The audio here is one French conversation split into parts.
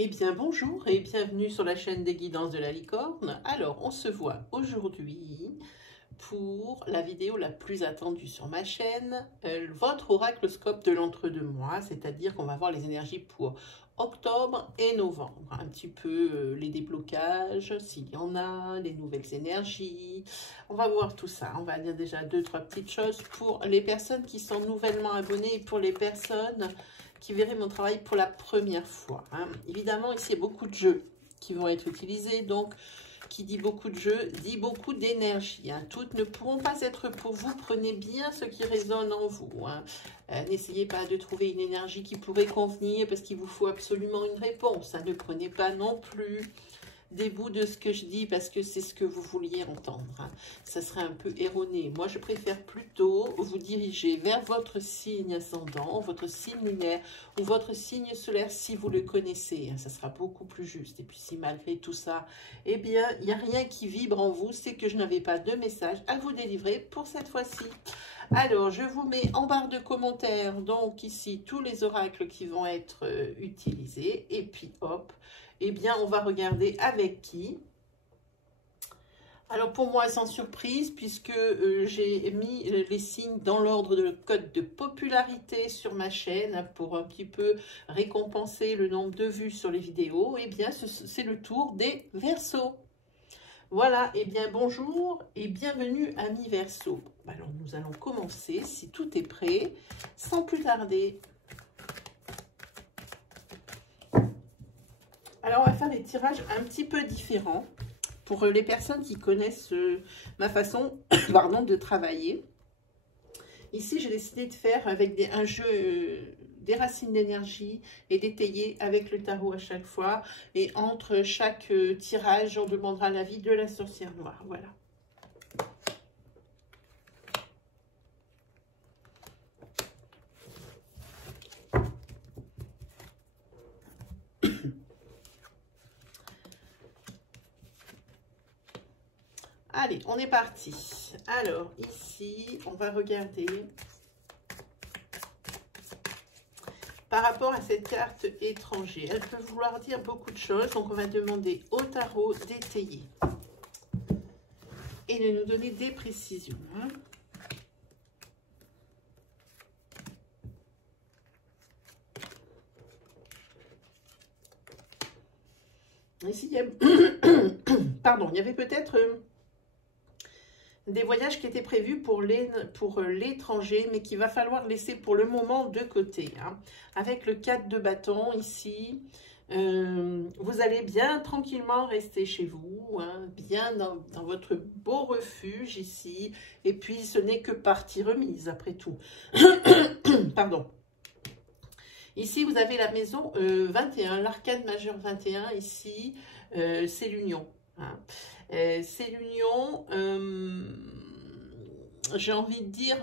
Eh bien bonjour et bienvenue sur la chaîne des guidances de la licorne. Alors on se voit aujourd'hui pour la vidéo la plus attendue sur ma chaîne, votre oracloscope de l'entre-deux-mois, c'est-à-dire qu'on va voir les énergies pour octobre et novembre, un petit peu les déblocages, s'il y en a, les nouvelles énergies, on va voir tout ça. On va dire déjà deux, trois petites choses pour les personnes qui sont nouvellement abonnées et pour les personnes qui verraient mon travail pour la première fois. Évidemment, ici, il y a beaucoup de jeux qui vont être utilisés, donc qui dit beaucoup de jeux, dit beaucoup d'énergie. Toutes ne pourront pas être pour vous. Prenez bien ce qui résonne en vous. N'essayez pas de trouver une énergie qui pourrait convenir parce qu'il vous faut absolument une réponse. Ne prenez pas non plus des bouts de ce que je dis parce que c'est ce que vous vouliez entendre. Ça serait un peu erroné. Moi, je préfère plutôt vous diriger vers votre signe ascendant, votre signe lunaire ou votre signe solaire si vous le connaissez. Ça sera beaucoup plus juste. Et puis, si malgré tout ça, eh bien, il n'y a rien qui vibre en vous, c'est que je n'avais pas de message à vous délivrer pour cette fois-ci. Alors, je vous mets en barre de commentaires, donc ici, tous les oracles qui vont être utilisés. Et puis, hop, eh bien, on va regarder avec qui. Alors, pour moi, sans surprise, puisque j'ai mis les signes dans l'ordre de code de popularité sur ma chaîne pour un petit peu récompenser le nombre de vues sur les vidéos, eh bien, c'est le tour des Verseaux. Voilà, eh bien, bonjour et bienvenue, amis Verseaux. Alors, nous allons commencer, si tout est prêt, sans plus tarder. Alors, on va faire des tirages un petit peu différents pour les personnes qui connaissent ma façon pardon, de travailler. Ici, j'ai décidé de faire avec un jeu des racines d'énergie et d'étayer avec le tarot à chaque fois. Et entre chaque tirage, on demandera l'avis de la sorcière noire. Voilà. Allez, on est parti. Alors, ici, on va regarder par rapport à cette carte étranger. Elle peut vouloir dire beaucoup de choses, donc on va demander au tarot d'étayer et de nous donner des précisions. Ici, il y a... Pardon, il y avait peut-être... des voyages qui étaient prévus pour l'étranger, mais qu'il va falloir laisser pour le moment de côté. Avec le 4 de bâton ici, vous allez bien tranquillement rester chez vous, bien dans votre beau refuge ici. Et puis, ce n'est que partie remise, après tout. Pardon. Ici, vous avez la maison 21, l'arcane majeur 21, ici, c'est l'union. C'est l'union, j'ai envie de dire,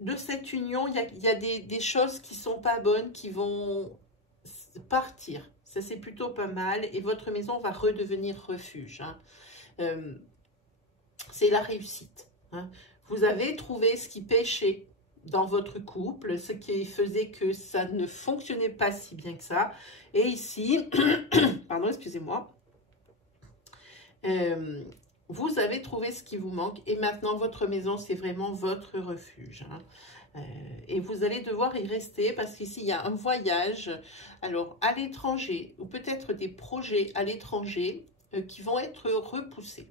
de cette union, il y a des choses qui ne sont pas bonnes, qui vont partir. Ça, c'est plutôt pas mal. Et votre maison va redevenir refuge. C'est la réussite. Vous avez trouvé ce qui pêchait dans votre couple, ce qui faisait que ça ne fonctionnait pas si bien que ça. Et ici, pardon, excusez-moi, vous avez trouvé ce qui vous manque et maintenant votre maison, c'est vraiment votre refuge. Et vous allez devoir y rester parce qu'ici, il y a un voyage, alors à l'étranger, ou peut-être des projets à l'étranger qui vont être repoussés.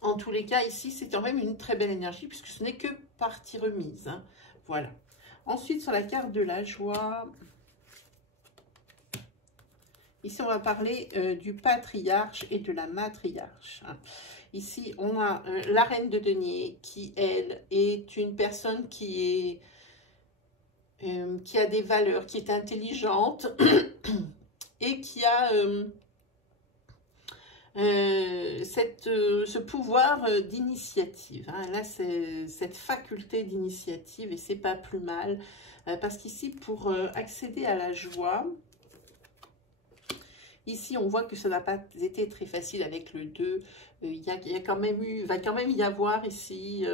En tous les cas, ici, c'est quand même une très belle énergie puisque ce n'est que partie remise. Voilà. Ensuite, sur la carte de la joie, ici, on va parler du patriarche et de la matriarche. Ici, on a la reine de denier qui, elle, est une personne qui a des valeurs, qui est intelligente et qui a... ce pouvoir d'initiative. Là, c'est cette faculté d'initiative et c'est pas plus mal parce qu'ici, pour accéder à la joie, ici, on voit que ça n'a pas été très facile avec le 2. Il va quand même y avoir ici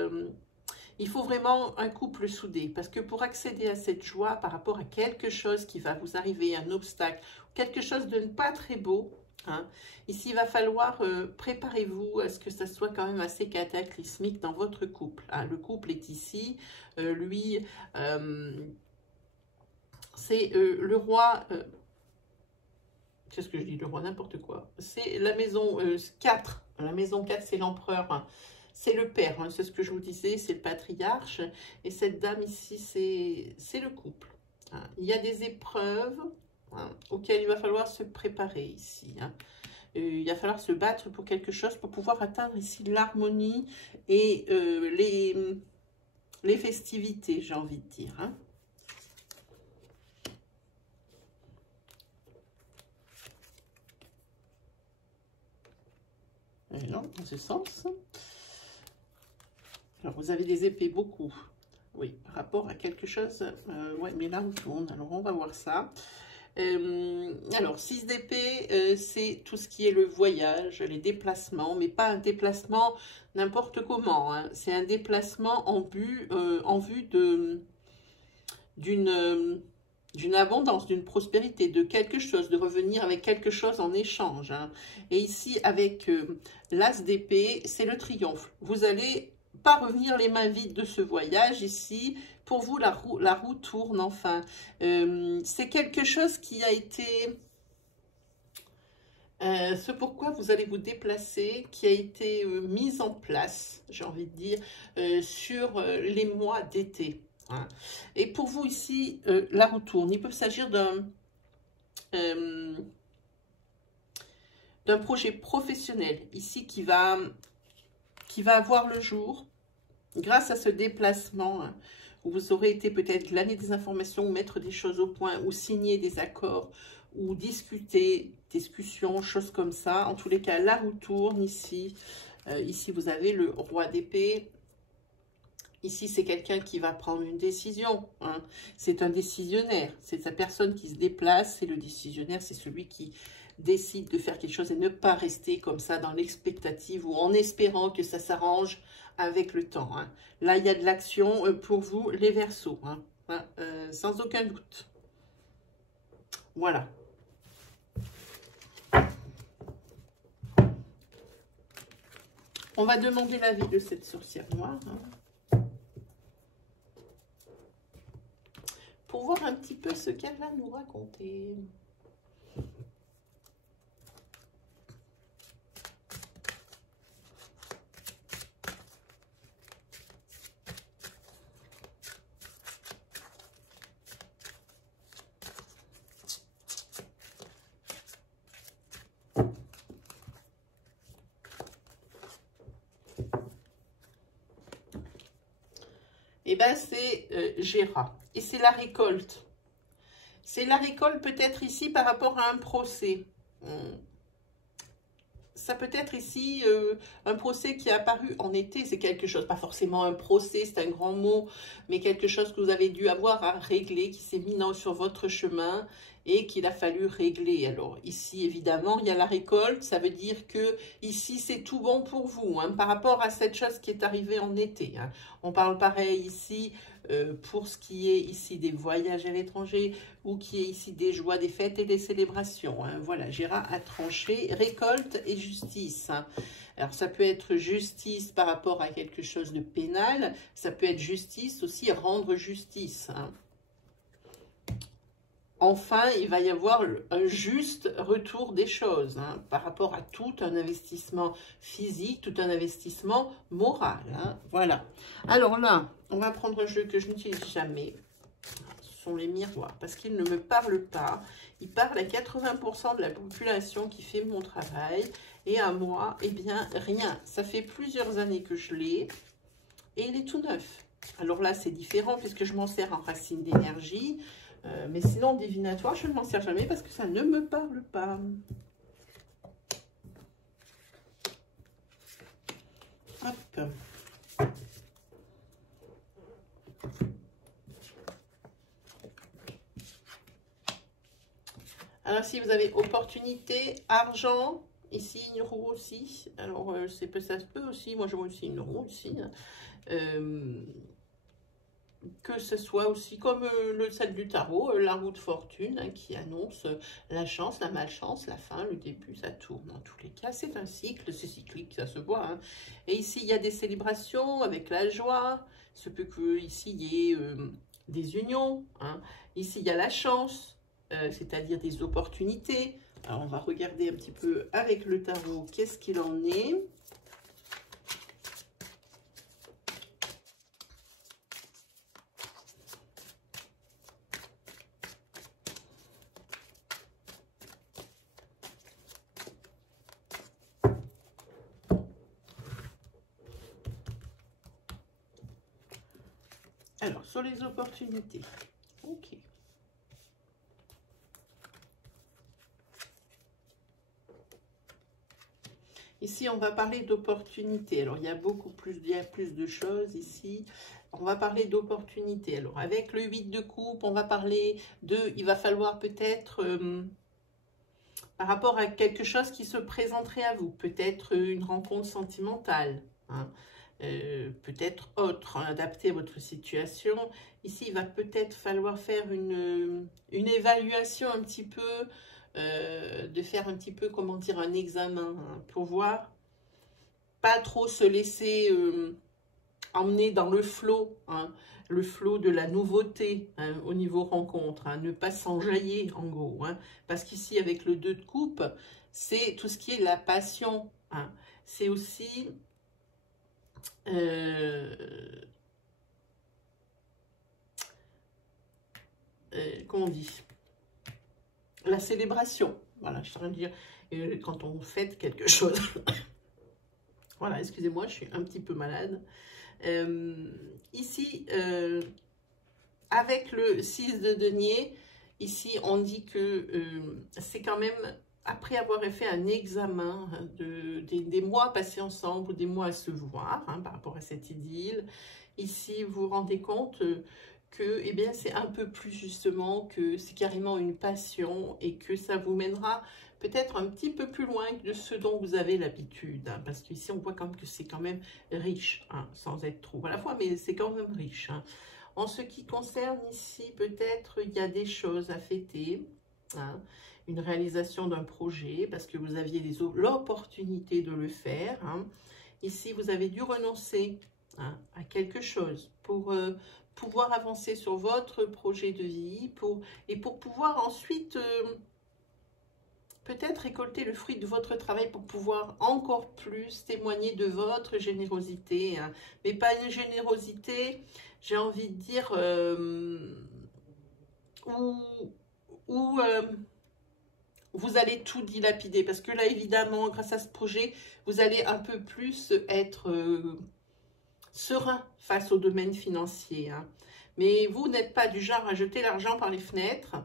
Il faut vraiment un couple soudé, parce que pour accéder à cette joie par rapport à quelque chose qui va vous arriver, un obstacle, quelque chose de pas très beau, hein, ici il va falloir préparez-vous à ce que ça soit quand même assez cataclysmique dans votre couple. Hein. Le couple est ici, lui, c'est le roi... Qu'est-ce que je dis, le roi, n'importe quoi. C'est la maison 4. La maison 4, c'est l'empereur. Hein. C'est le père, hein, c'est ce que je vous disais, c'est le patriarche. Et cette dame ici, c'est le couple. Hein. Il y a des épreuves hein, auxquelles il va falloir se préparer ici. Hein. Il va falloir se battre pour quelque chose pour pouvoir atteindre ici l'harmonie et les festivités, j'ai envie de dire. Hein. Et non, dans ce sens. Alors, vous avez des épées, beaucoup. Oui, par rapport à quelque chose. Ouais, mais là, on tourne. Alors, on va voir ça. Alors, 6 d'épée, c'est tout ce qui est le voyage, les déplacements, mais pas un déplacement n'importe comment. Hein. C'est un déplacement en vue d'une abondance, d'une prospérité, de quelque chose, de revenir avec quelque chose en échange. Hein. Et ici, avec l'as d'épée, c'est le triomphe. Vous allez pas revenir les mains vides de ce voyage ici. Pour vous, la roue tourne enfin. C'est quelque chose qui a été... ce pourquoi vous allez vous déplacer, qui a été mis en place, j'ai envie de dire, sur les mois d'été. Hein. Et pour vous ici, la roue tourne. Il peut s'agir d'un projet professionnel ici qui va avoir le jour grâce à ce déplacement hein, où vous aurez été peut-être glaner des informations ou mettre des choses au point ou signer des accords ou discussions, choses comme ça. En tous les cas, la roue tourne ici. Ici, vous avez le roi d'épée. Ici, c'est quelqu'un qui va prendre une décision. Hein. C'est un décisionnaire. C'est sa personne qui se déplace. C'est le décisionnaire. C'est celui qui décide de faire quelque chose et ne pas rester comme ça dans l'expectative ou en espérant que ça s'arrange avec le temps. Hein. Là, il y a de l'action pour vous, les Verseaux. Hein. Hein, sans aucun doute. Voilà. On va demander l'avis de cette sorcière noire. Hein. Pour voir un petit peu ce qu'elle va nous raconter. Et bien, c'est Gera. Et c'est la récolte. C'est la récolte peut-être ici par rapport à un procès. Ça peut être ici un procès qui est apparu en été. C'est quelque chose, pas forcément un procès, c'est un grand mot, mais quelque chose que vous avez dû avoir à régler, qui s'est mis sur votre chemin et qu'il a fallu régler. Alors ici, évidemment, il y a la récolte. Ça veut dire que ici, c'est tout bon pour vous hein, par rapport à cette chose qui est arrivée en été. Hein. On parle pareil ici pour ce qui est ici des voyages à l'étranger ou qui est ici des joies, des fêtes et des célébrations. Hein. Voilà, Gera a tranché, récolte et justice. Hein. Alors, ça peut être justice par rapport à quelque chose de pénal. Ça peut être justice aussi, rendre justice. Hein. Enfin, il va y avoir un juste retour des choses hein, par rapport à tout un investissement physique, tout un investissement moral. Hein, voilà. Alors là, on va prendre un jeu que je n'utilise jamais. Ce sont les miroirs parce qu'ils ne me parlent pas. Ils parlent à 80% de la population qui fait mon travail. Et à moi, eh bien, rien. Ça fait plusieurs années que je l'ai et il est tout neuf. Alors là, c'est différent puisque je m'en sers en racine d'énergie. Mais sinon, divinatoire, je ne m'en sers jamais parce que ça ne me parle pas. Hop. Alors, si vous avez opportunité, argent, ici une roue aussi. Alors, ça se peut aussi. Moi, je vois aussi une roue ici. que ce soit aussi comme celle du tarot, la roue de fortune, hein, qui annonce la chance, la malchance, la fin, le début, ça tourne. Dans tous les cas, c'est un cycle, c'est cyclique, ça se voit. Hein. Et ici, il y a des célébrations avec la joie. Il se peut qu'ici, il y ait des unions. Hein. Ici, il y a la chance, c'est-à-dire des opportunités. Alors, on va regarder un petit peu avec le tarot, qu'est-ce qu'il en est. Alors, sur les opportunités, ok. Ici, on va parler d'opportunités. Alors, il y a plus de choses ici. On va parler d'opportunités. Alors, avec le 8 de coupe, on va parler il va falloir peut-être, par rapport à quelque chose qui se présenterait à vous, peut-être une rencontre sentimentale, hein. Peut-être autre, hein, adapté à votre situation. Ici, il va peut-être falloir faire une évaluation un petit peu, de faire un petit peu, comment dire, un examen, hein, pour voir, pas trop se laisser emmener dans le flot, hein, le flot de la nouveauté, hein, au niveau rencontre, hein, ne pas s'enjailler en gros, hein, parce qu'ici, avec le 2 de coupe, c'est tout ce qui est la passion, hein, c'est aussi... comment on dit, la célébration, voilà, je suis en train de dire, quand on fête quelque chose, voilà, excusez-moi, je suis un petit peu malade, ici, avec le 6 de denier, ici, on dit que c'est quand même, après avoir fait un examen des mois passés ensemble, ou des mois à se voir, hein, par rapport à cette idylle, ici, vous vous rendez compte que, eh bien, c'est un peu plus justement, que c'est carrément une passion, et que ça vous mènera peut-être un petit peu plus loin que de ce dont vous avez l'habitude, hein, parce qu'ici, on voit quand même que c'est quand même riche, hein, sans être trop à la fois, mais c'est quand même riche, hein. En ce qui concerne ici, peut-être, il y a des choses à fêter, hein, une réalisation d'un projet, parce que vous aviez l'opportunité de le faire, hein. Ici, vous avez dû renoncer, hein, à quelque chose pour pouvoir avancer sur votre projet de vie, et pour pouvoir ensuite... peut-être récolter le fruit de votre travail pour pouvoir encore plus témoigner de votre générosité, hein. Mais pas une générosité, j'ai envie de dire, où vous allez tout dilapider. Parce que là, évidemment, grâce à ce projet, vous allez un peu plus être serein face au domaine financier, hein. Mais vous n'êtes pas du genre à jeter l'argent par les fenêtres.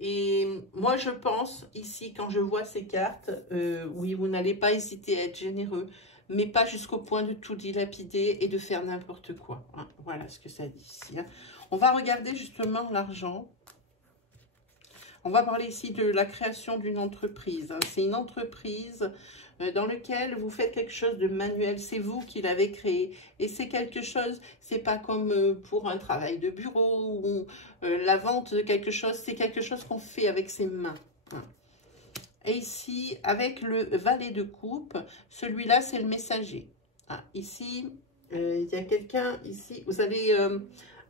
Et moi, je pense, ici, quand je vois ces cartes, oui, vous n'allez pas hésiter à être généreux, mais pas jusqu'au point de tout dilapider et de faire n'importe quoi, hein. Voilà ce que ça dit ici, hein. On va regarder justement l'argent. On va parler ici de la création d'une entreprise, hein. C'est une entreprise dans laquelle vous faites quelque chose de manuel. C'est vous qui l'avez créé. Et c'est quelque chose, c'est pas comme pour un travail de bureau ou la vente de quelque chose. C'est quelque chose qu'on fait avec ses mains, hein. Et ici, avec le valet de coupe, celui-là, c'est le messager, hein. Ici, il y a quelqu'un, ici, vous allez...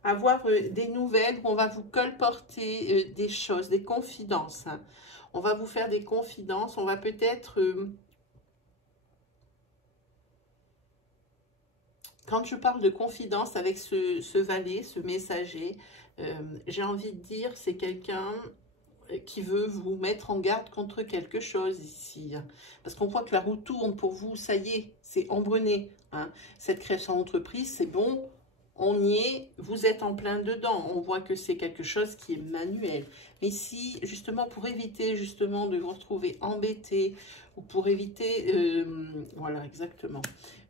avoir des nouvelles où on va vous colporter des choses, des confidences, hein. On va vous faire des confidences, on va peut-être... quand je parle de confidence avec ce valet, ce messager, j'ai envie de dire, c'est quelqu'un qui veut vous mettre en garde contre quelque chose ici, hein. Parce qu'on voit que la roue tourne pour vous, ça y est, c'est embrené, hein. Cette création d'entreprise, c'est bon, on y est, vous êtes en plein dedans. On voit que c'est quelque chose qui est manuel. Mais si, justement, pour éviter justement de vous retrouver embêté, ou pour éviter, voilà, exactement,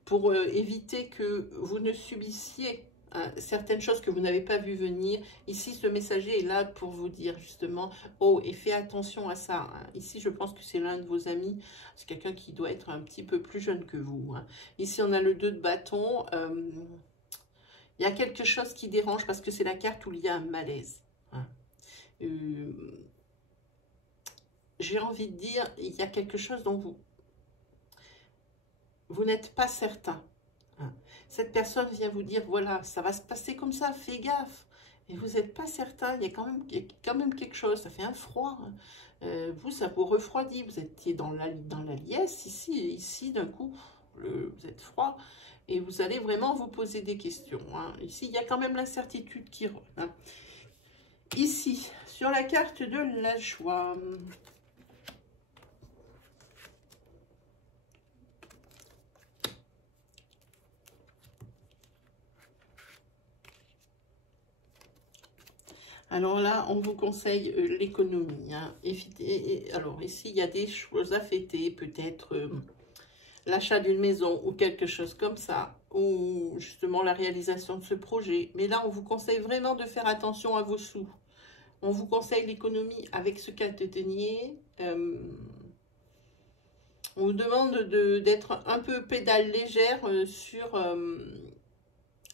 pour éviter que vous ne subissiez, hein, certaines choses que vous n'avez pas vu venir, ici, ce messager est là pour vous dire justement, oh, et fais attention à ça, hein. Ici, je pense que c'est l'un de vos amis, c'est quelqu'un qui doit être un petit peu plus jeune que vous, hein. Ici, on a le 2 de bâton, Il y a quelque chose qui dérange parce que c'est la carte où il y a un malaise. Hein. J'ai envie de dire, il y a quelque chose dont vous n'êtes pas certain. Hein. Cette personne vient vous dire, voilà, ça va se passer comme ça, fais gaffe. Et vous n'êtes pas certain, il y a quand même quelque chose, ça fait un froid. Hein. Vous, ça vous refroidit, vous étiez dans la liesse, ici d'un coup, vous êtes froid. Et vous allez vraiment vous poser des questions. Hein. Ici, il y a quand même l'incertitude qui rôde. Hein. Ici, sur la carte de la joie. Alors là, on vous conseille l'économie. Hein. Alors ici, il y a des choses à fêter, peut-être l'achat d'une maison ou quelque chose comme ça, ou justement la réalisation de ce projet. Mais là, on vous conseille vraiment de faire attention à vos sous. On vous conseille l'économie avec ce 4 de denier. On vous demande d'être un peu pédale légère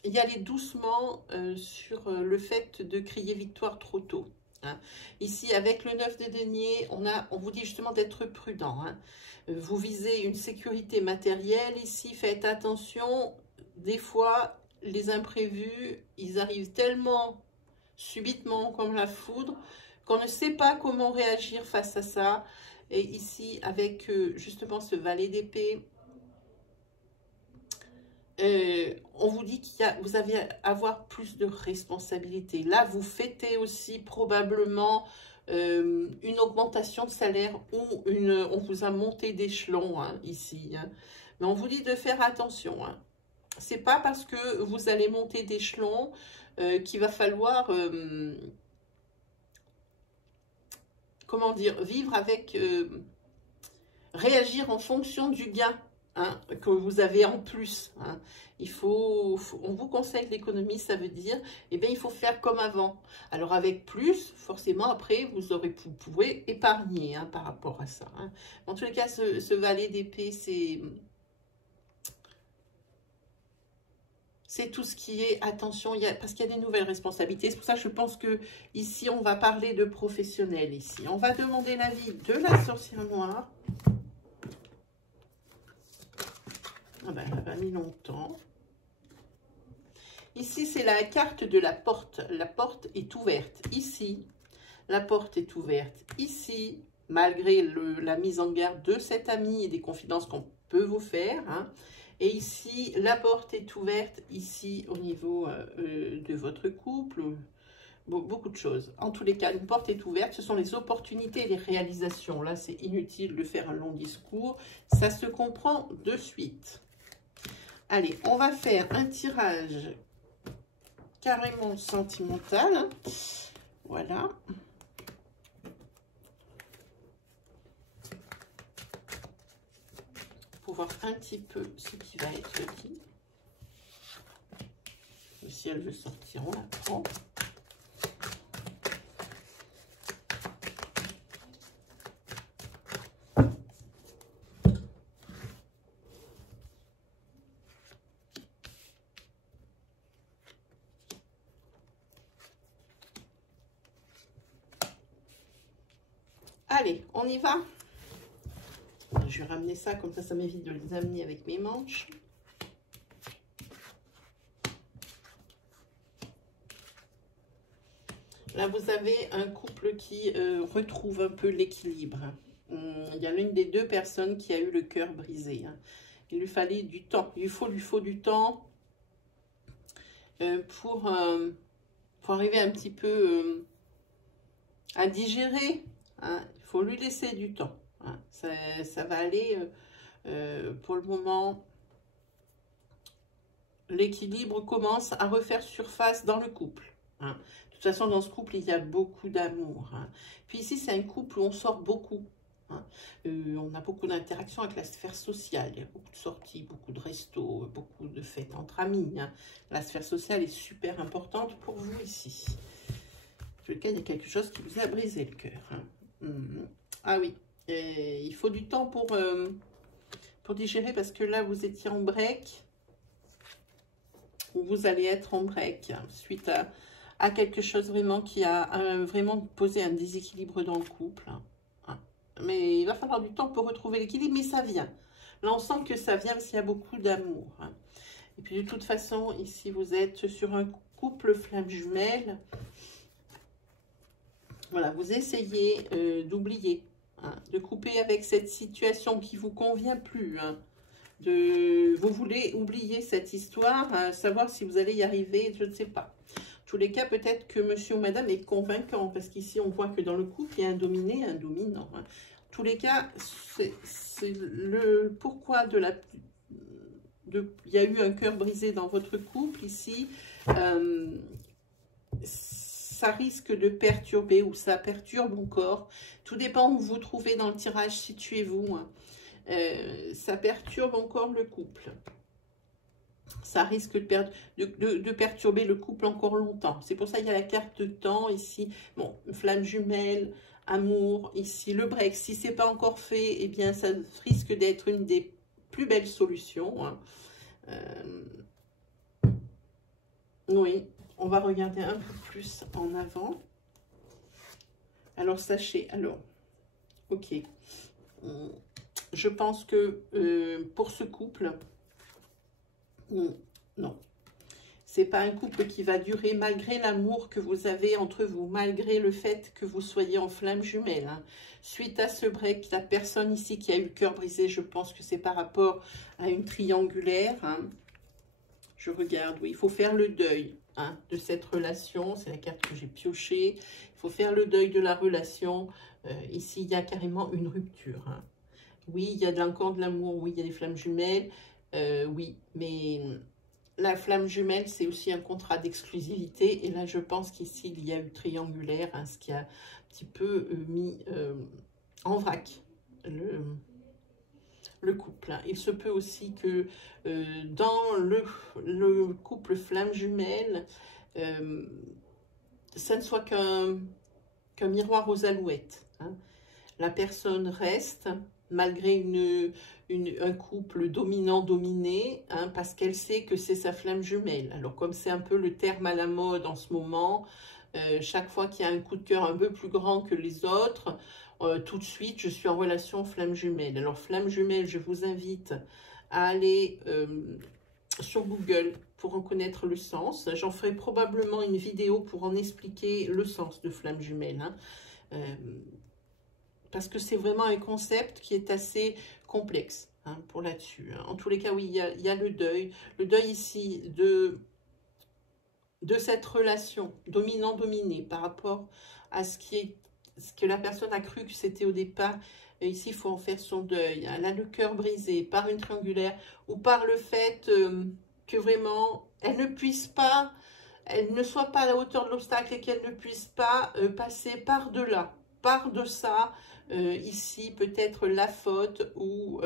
y aller doucement sur le fait de crier victoire trop tôt. Hein. Ici, avec le 9 de denier, on vous dit justement d'être prudent. Hein. Vous visez une sécurité matérielle. Ici, faites attention. Des fois, les imprévus, ils arrivent tellement subitement comme la foudre qu'on ne sait pas comment réagir face à ça. Et ici, avec justement ce valet d'épée, on vous dit vous avez à avoir plus de responsabilités. Là, vous fêtez aussi probablement une augmentation de salaire ou on vous a monté d'échelon hein, ici. Hein. Mais on vous dit de faire attention. Hein. C'est pas parce que vous allez monter d'échelon qu'il va falloir, comment dire, vivre avec, réagir en fonction du gain. Hein, que vous avez en plus. Hein. On vous conseille l'économie, ça veut dire, eh bien, il faut faire comme avant. Alors, avec plus, forcément, après, vous pourrez épargner hein, par rapport à ça. Hein. En tous les cas, ce valet d'épée, c'est tout ce qui est attention, parce qu'il y a des nouvelles responsabilités. C'est pour ça que je pense que ici, on va parler de professionnels. Ici, on va demander l'avis de la sorcière noire. Ah ben, elle a mis longtemps. Ici, c'est la carte de la porte. La porte est ouverte. Ici, la porte est ouverte. Ici, malgré la mise en garde de cet ami et des confidences qu'on peut vous faire. Hein. Et ici, la porte est ouverte. Ici, au niveau de votre couple. Beaucoup de choses. En tous les cas, une porte est ouverte. Ce sont les opportunités et les réalisations. Là, c'est inutile de faire un long discours. Ça se comprend de suite. Allez, on va faire un tirage carrément sentimental. Voilà. Pour voir un petit peu ce qui va être dit. Si elle veut sortir, on la prend. Allez, on y va. Je vais ramener ça, comme ça m'évite de les amener avec mes manches. Là, vous avez un couple qui retrouve un peu l'équilibre. Il y a l'une des deux personnes qui a eu le cœur brisé. Hein. Il lui fallait du temps. Il lui faut du temps pour arriver un petit peu à digérer. Hein. Il faut lui laisser du temps. Hein. Ça va aller pour le moment. L'équilibre commence à refaire surface dans le couple. Hein. De toute façon, dans ce couple, il y a beaucoup d'amour. Hein. Puis ici, c'est un couple où on sort beaucoup. Hein. On a beaucoup d'interactions avec la sphère sociale. Il y a beaucoup de sorties, beaucoup de restos, beaucoup de fêtes entre amis. Hein. La sphère sociale est super importante pour vous ici. En tout cas, il y a quelque chose qui vous a brisé le cœur. Hein. Ah oui, il faut du temps pour digérer parce que là, vous étiez en break. où vous allez être en break suite à quelque chose vraiment qui a vraiment posé un déséquilibre dans le couple. Mais il va falloir du temps pour retrouver l'équilibre, mais ça vient. Là, on sent que ça vient parce qu'il y a beaucoup d'amour. Et puis, de toute façon, ici, vous êtes sur un couple flamme jumelle. Voilà, vous essayez d'oublier, de couper avec cette situation qui ne vous convient plus. Vous voulez oublier cette histoire, savoir si vous allez y arriver, je ne sais pas. En tous les cas, peut-être que monsieur ou madame est convaincant, parce qu'ici, on voit que dans le couple, il y a un dominé et un dominant. En tous les cas, c'est le pourquoi il y a eu un cœur brisé dans votre couple ici. Ça risque de perturber ou ça perturbe encore. Tout dépend où vous vous trouvez dans le tirage, situez-vous. Ça perturbe encore le couple. Ça risque de perturber le couple encore longtemps. C'est pour ça qu'il y a la carte de temps ici. Bon, flamme jumelle, amour, ici le break. Si ce n'est pas encore fait, eh bien ça risque d'être une des plus belles solutions. Oui, on va regarder un peu plus en avant. Alors sachez, ok. Je pense que pour ce couple, non, c'est pas un couple qui va durer malgré l'amour que vous avez entre vous, malgré le fait que vous soyez en flamme jumelle. Suite à ce break, la personne ici qui a eu le cœur brisé, je pense que c'est par rapport à une triangulaire. Je regarde, oui, il faut faire le deuil de cette relation. C'est la carte que j'ai piochée. Il faut faire le deuil de la relation. Ici, il y a carrément une rupture. Oui, il y a encore de l'amour. Oui, il y a des flammes jumelles. Oui, mais la flamme jumelle, c'est aussi un contrat d'exclusivité. Et là, je pense qu'ici, il y a eu triangulaire, ce qui a un petit peu mis en vrac le couple. Il se peut aussi que dans le couple flamme jumelle, ça ne soit qu'un miroir aux alouettes. La personne reste malgré un couple dominant-dominé, parce qu'elle sait que c'est sa flamme jumelle. Alors comme c'est un peu le terme à la mode en ce moment, chaque fois qu'il y a un coup de cœur un peu plus grand que les autres, tout de suite je suis en relation flamme jumelle. Alors flamme jumelle, je vous invite à aller sur Google pour en connaître le sens. J'en ferai probablement une vidéo pour en expliquer le sens de flamme jumelle. Parce que c'est vraiment un concept qui est assez complexe pour là-dessus. En tous les cas, oui, il y a le deuil. Le deuil ici de cette relation dominant-dominé par rapport à ce que la personne a cru que c'était au départ. Et ici, il faut en faire son deuil. Elle a le cœur brisé par une triangulaire ou par le fait que vraiment, elle ne soit pas à la hauteur de l'obstacle et qu'elle ne puisse pas passer par-delà, par-deçà. Ici, peut-être la faute ou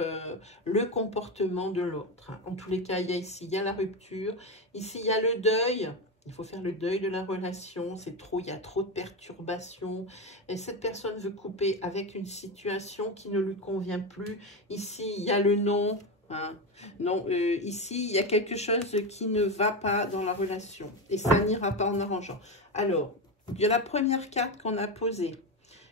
le comportement de l'autre. En tous les cas, il y a la rupture. Ici, il y a le deuil. Il faut faire le deuil de la relation. Il y a trop de perturbations. Et cette personne veut couper avec une situation qui ne lui convient plus. Ici, il y a le non. Non, ici, il y a quelque chose qui ne va pas dans la relation. Et ça n'ira pas en arrangeant. Alors, il y a la première carte qu'on a posée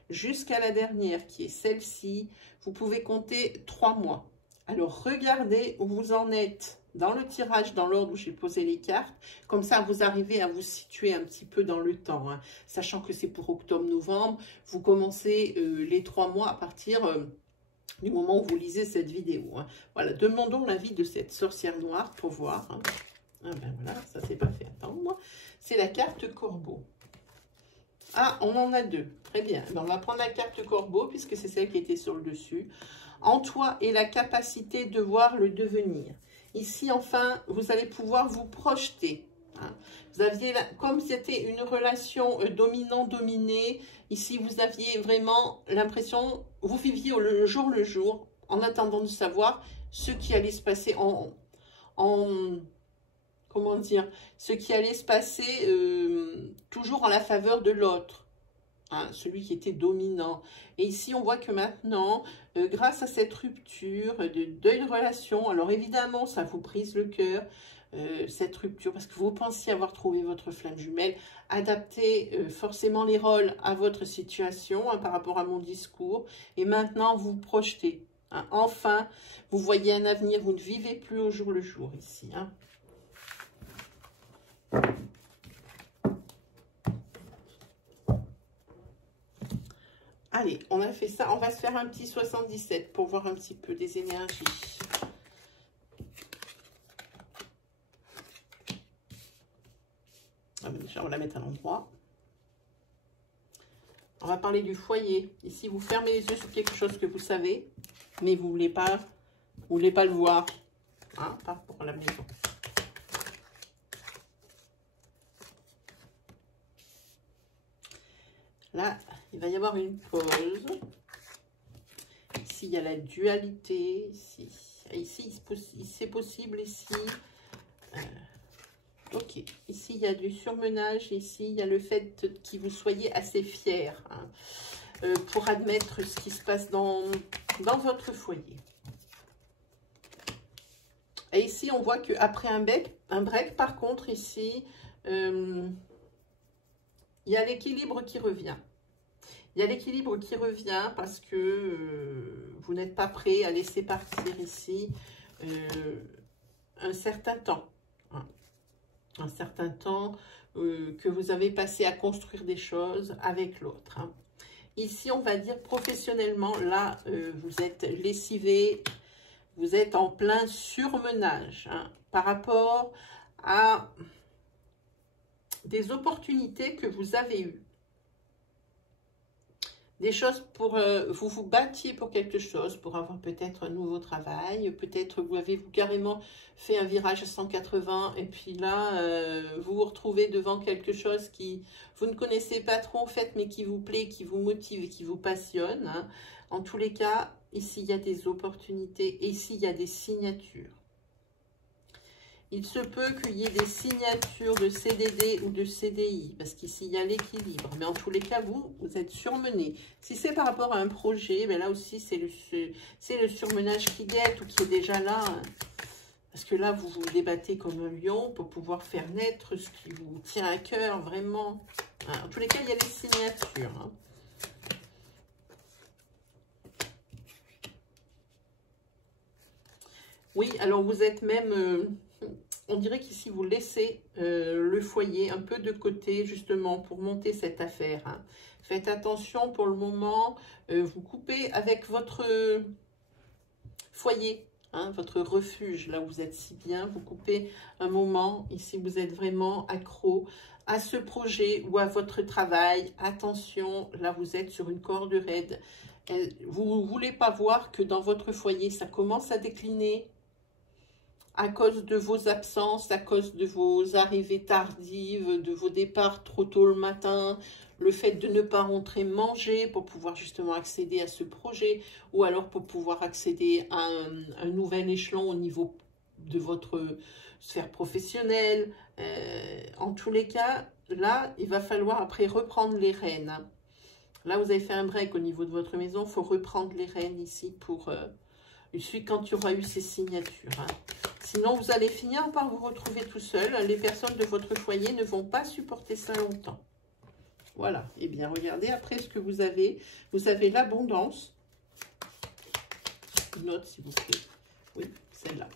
jusqu'à la dernière, qui est celle-ci. Vous pouvez compter 3 mois. Alors, regardez où vous en êtes dans le tirage, dans l'ordre où j'ai posé les cartes. Comme ça, vous arrivez à vous situer un petit peu dans le temps. Sachant que c'est pour octobre-novembre, vous commencez les 3 mois à partir du moment où vous lisez cette vidéo. Voilà, demandons l'avis de cette sorcière noire pour voir. Ben voilà, ça s'est pas fait attendre. C'est la carte Corbeau. Ah, on en a 2. Très bien. Ben, on va prendre la carte Corbeau, puisque c'est celle qui était sur le dessus. En toi et la capacité de voir le devenir. Ici, enfin, vous allez pouvoir vous projeter. Vous aviez, comme c'était une relation dominant-dominé, ici, vous aviez vraiment l'impression, vous viviez le jour, en attendant de savoir ce qui allait se passer comment dire, ce qui allait se passer toujours en la faveur de l'autre. Celui qui était dominant. Et ici, on voit que maintenant, grâce à cette rupture de deuil de relation, alors évidemment, ça vous brise le cœur. cette rupture, parce que vous pensiez avoir trouvé votre flamme jumelle. Adaptez forcément les rôles à votre situation, hein, par rapport à mon discours. Et maintenant, vous projetez. Hein. Enfin, vous voyez un avenir, vous ne vivez plus au jour le jour ici. Hein. Allez, on a fait ça. On va se faire un petit 77 pour voir un petit peu des énergies. Déjà, on va la mettre à l'endroit. On va parler du foyer. Ici, vous fermez les yeux sur quelque chose que vous savez, mais vous voulez pas le voir, hein, par rapport à la maison. Là, il va y avoir une pause. Ici, il y a la dualité. Ici c'est possible. Ici, ok. Ici, il y a du surmenage. Ici, il y a le fait que vous soyez assez fiers, hein, pour admettre ce qui se passe dans votre foyer. Et ici, on voit qu'après un break, par contre, ici, il y a l'équilibre qui revient. Il y a l'équilibre qui revient parce que vous n'êtes pas prêt à laisser partir ici un certain temps. Hein. Un certain temps que vous avez passé à construire des choses avec l'autre. Hein. Ici, on va dire professionnellement, là, vous êtes lessivé, vous êtes en plein surmenage, hein, par rapport à des opportunités que vous avez eues. Des choses pour... vous vous battiez pour quelque chose, pour avoir peut-être un nouveau travail. Peut-être vous avez carrément fait un virage à 180 et puis là, vous vous retrouvez devant quelque chose qui vous ne connaissez pas trop en fait, mais qui vous plaît, qui vous motive et qui vous passionne. Hein. En tous les cas, ici, il y a des opportunités et ici, il y a des signatures. Il se peut qu'il y ait des signatures de CDD ou de CDI, parce qu'ici, il y a l'équilibre. Mais en tous les cas, vous êtes surmené. Si c'est par rapport à un projet, mais là aussi, c'est le surmenage qui guette ou qui est déjà là. Hein. Parce que là, vous vous débattez comme un lion pour pouvoir faire naître ce qui vous tient à cœur, vraiment. Hein. En tous les cas, il y a des signatures. Hein. Oui, alors vous êtes même... on dirait qu'ici, vous laissez le foyer un peu de côté, justement, pour monter cette affaire. Hein. Faites attention pour le moment. Vous coupez avec votre foyer, hein, votre refuge, là où vous êtes si bien. Vous coupez un moment. Ici, vous êtes vraiment accro à ce projet ou à votre travail. Attention, là, vous êtes sur une corde raide. Vous ne voulez pas voir que dans votre foyer, ça commence à décliner, à cause de vos absences, à cause de vos arrivées tardives, de vos départs trop tôt le matin, le fait de ne pas rentrer manger pour pouvoir justement accéder à ce projet, ou alors pour pouvoir accéder à un nouvel échelon au niveau de votre sphère professionnelle. En tous les cas, là, il va falloir après reprendre les rênes. Là, vous avez fait un break au niveau de votre maison, il faut reprendre les rênes ici pour... quand il y aura eu ces signatures. Hein. Sinon, vous allez finir par vous retrouver tout seul. Les personnes de votre foyer ne vont pas supporter ça longtemps. Voilà. Eh bien, regardez après ce que vous avez. Vous avez l'abondance. Une note, s'il vous plaît. Oui, celle-là.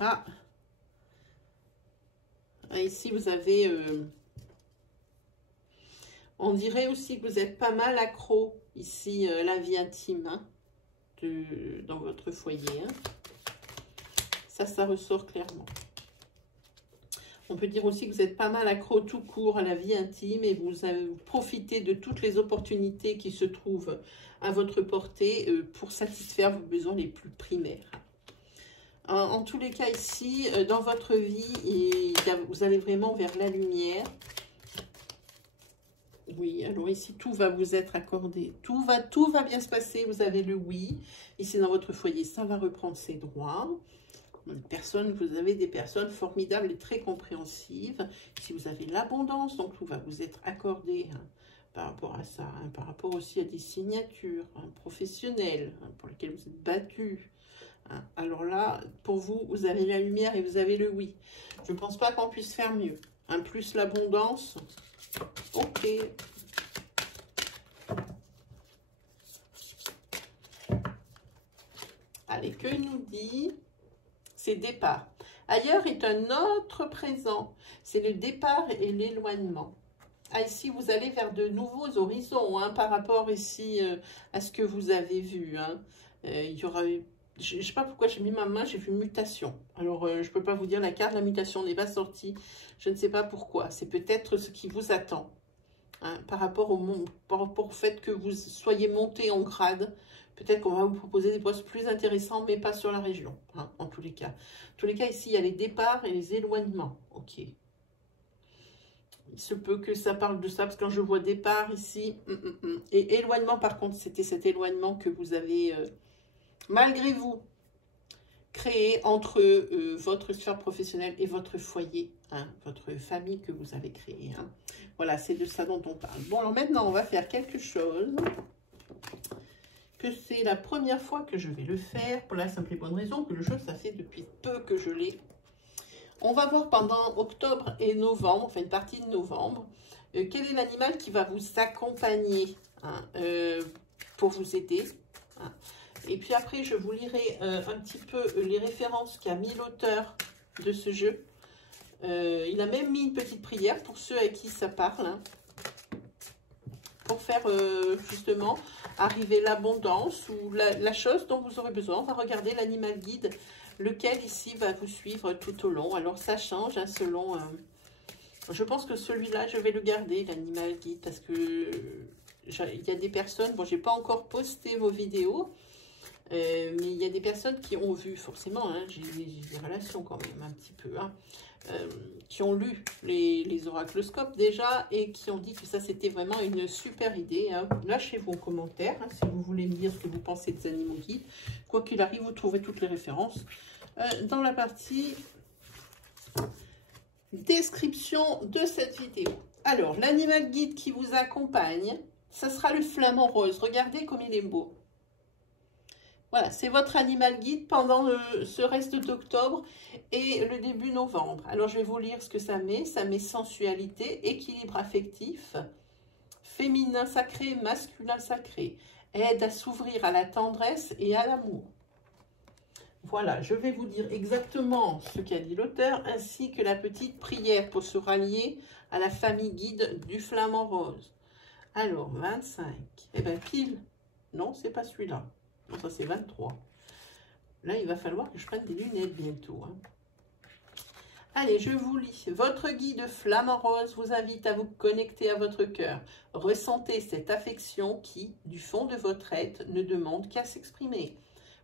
Ah. Ici, vous avez... on dirait aussi que vous êtes pas mal accro. Ici, la vie intime. Hein, dans votre foyer. Hein. Ça ressort clairement. On peut dire aussi que vous êtes pas mal accro tout court à la vie intime et vous profitez de toutes les opportunités qui se trouvent à votre portée pour satisfaire vos besoins les plus primaires. En tous les cas ici, dans votre vie, vous allez vraiment vers la lumière. Oui, alors ici, tout va vous être accordé. Tout va bien se passer. Vous avez le oui. Ici, dans votre foyer, ça va reprendre ses droits. Vous avez des personnes formidables et très compréhensives. Ici, vous avez l'abondance, donc tout va vous être accordé, hein, par rapport à ça, hein, par rapport aussi à des signatures professionnelles pour lesquelles vous êtes battus. Hein. Alors là, pour vous, vous avez la lumière et vous avez le oui. Je ne pense pas qu'on puisse faire mieux. Hein, plus l'abondance. Ok. Allez, que nous dit? C'est départ. Ailleurs est un autre présent. C'est le départ et l'éloignement. Ah, ici, vous allez vers de nouveaux horizons, hein, par rapport ici à ce que vous avez vu. Hein. Il y aura, je ne sais pas pourquoi j'ai mis ma main, j'ai vu mutation. Alors, je ne peux pas vous dire, la carte de la mutation n'est pas sortie. Je ne sais pas pourquoi. C'est peut-être ce qui vous attend. Hein, par rapport au fait que vous soyez monté en grade. Peut-être qu'on va vous proposer des postes plus intéressants, mais pas sur la région, hein, en tous les cas. En tous les cas, ici, il y a les départs et les éloignements. Ok. Il se peut que ça parle de ça, parce que quand je vois départ ici, et éloignement, par contre, c'était cet éloignement que vous avez, malgré vous, créé entre votre sphère professionnelle et votre foyer, hein, votre famille que vous avez créée. Hein. Voilà, c'est de ça dont on parle. Bon, alors maintenant, on va faire quelque chose que c'est la première fois que je vais le faire, pour la simple et bonne raison que le jeu, ça fait depuis peu que je l'ai. On va voir pendant octobre et novembre, enfin une partie de novembre, quel est l'animal qui va vous accompagner, hein, pour vous aider. Hein. Et puis après, je vous lirai un petit peu les références qu'a mis l'auteur de ce jeu. Il a même mis une petite prière pour ceux à qui ça parle, hein, pour faire justement arriver l'abondance ou la chose dont vous aurez besoin. On va regarder l'animal guide, lequel ici va vous suivre tout au long. Alors ça change hein, selon... je pense que celui-là, je vais le garder, l'animal guide, parce que il y a des personnes... Bon, j'ai pas encore posté vos vidéos, mais il y a des personnes qui ont vu, forcément, hein, j'ai des relations quand même un petit peu, hein, qui ont lu les oracloscopes déjà et qui ont dit que ça c'était vraiment une super idée. Hein. Lâchez-vous en commentaire hein, si vous voulez me dire ce que vous pensez des animaux guides. Quoi qu'il arrive, vous trouverez toutes les références dans la partie description de cette vidéo. Alors, l'animal guide qui vous accompagne, ça sera le flamant rose. Regardez comme il est beau. Voilà, c'est votre animal guide pendant ce reste d'octobre et le début novembre. Alors, je vais vous lire ce que ça met. Ça met sensualité, équilibre affectif, féminin sacré, masculin sacré, aide à s'ouvrir à la tendresse et à l'amour. Voilà, je vais vous dire exactement ce qu'a dit l'auteur, ainsi que la petite prière pour se rallier à la famille guide du flamant rose. Alors, 25. Eh bien, pile. Non, c'est pas celui-là. Non, ça c'est 23. Là, il va falloir que je prenne des lunettes bientôt. Hein. Allez, je vous lis. Votre guide flamant rose vous invite à vous connecter à votre cœur. Ressentez cette affection qui, du fond de votre être, ne demande qu'à s'exprimer.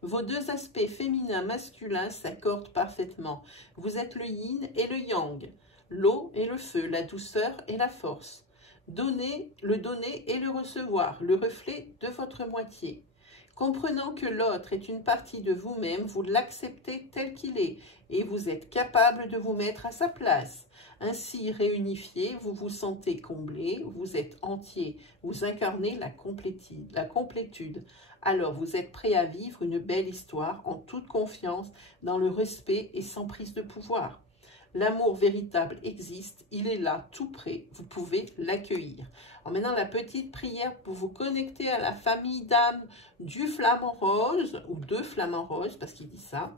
Vos deux aspects féminin-masculin s'accordent parfaitement. Vous êtes le yin et le yang, l'eau et le feu, la douceur et la force. Donner et le recevoir, le reflet de votre moitié. Comprenant que l'autre est une partie de vous-même, vous l'acceptez tel qu'il est et vous êtes capable de vous mettre à sa place. Ainsi réunifié, vous vous sentez comblé, vous êtes entier, vous incarnez la complétude. Alors vous êtes prêt à vivre une belle histoire en toute confiance, dans le respect et sans prise de pouvoir. L'amour véritable existe, il est là, tout près, vous pouvez l'accueillir. Alors maintenant, la petite prière pour vous connecter à la famille d'âme du flamant rose, ou de flamant rose, parce qu'il dit ça.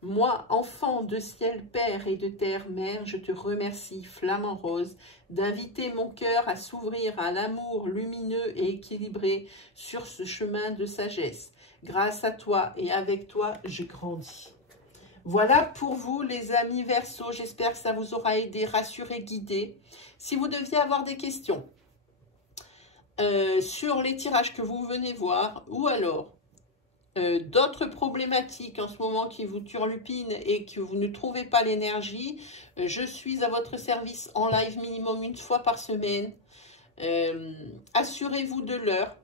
Moi, enfant de ciel père et de terre mère, je te remercie, flamant rose, d'inviter mon cœur à s'ouvrir à l'amour lumineux et équilibré sur ce chemin de sagesse. Grâce à toi et avec toi, je grandis. Voilà pour vous les amis Verseau, j'espère que ça vous aura aidé, rassuré, guidé. Si vous deviez avoir des questions sur les tirages que vous venez voir, ou alors d'autres problématiques en ce moment qui vous turlupinent et que vous ne trouvez pas l'énergie, je suis à votre service en live minimum une fois par semaine. Assurez-vous de l'heure.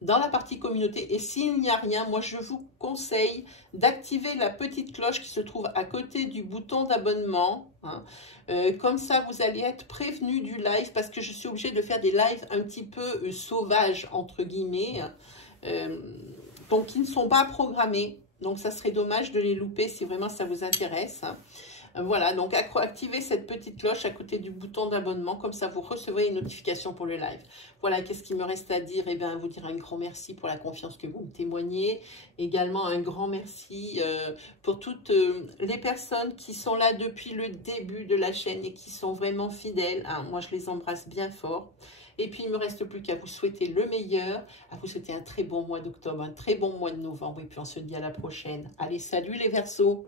dans la partie communauté. Et s'il n'y a rien, moi je vous conseille d'activer la petite cloche qui se trouve à côté du bouton d'abonnement. Hein. Comme ça, vous allez être prévenu du live parce que je suis obligée de faire des lives un petit peu sauvages, entre guillemets. Donc, qui ne sont pas programmés. Donc, ça serait dommage de les louper si vraiment ça vous intéresse. Voilà, donc activez cette petite cloche à côté du bouton d'abonnement, comme ça vous recevrez une notification pour le live. Voilà, qu'est-ce qu'il me reste à dire? Eh bien, vous dire un grand merci pour la confiance que vous me témoignez. Également, un grand merci pour toutes les personnes qui sont là depuis le début de la chaîne et qui sont vraiment fidèles. Hein, moi, je les embrasse bien fort. Et puis, il ne me reste plus qu'à vous souhaiter le meilleur, à vous souhaiter un très bon mois d'octobre, un très bon mois de novembre. Et puis, on se dit à la prochaine. Allez, salut les Verseaux!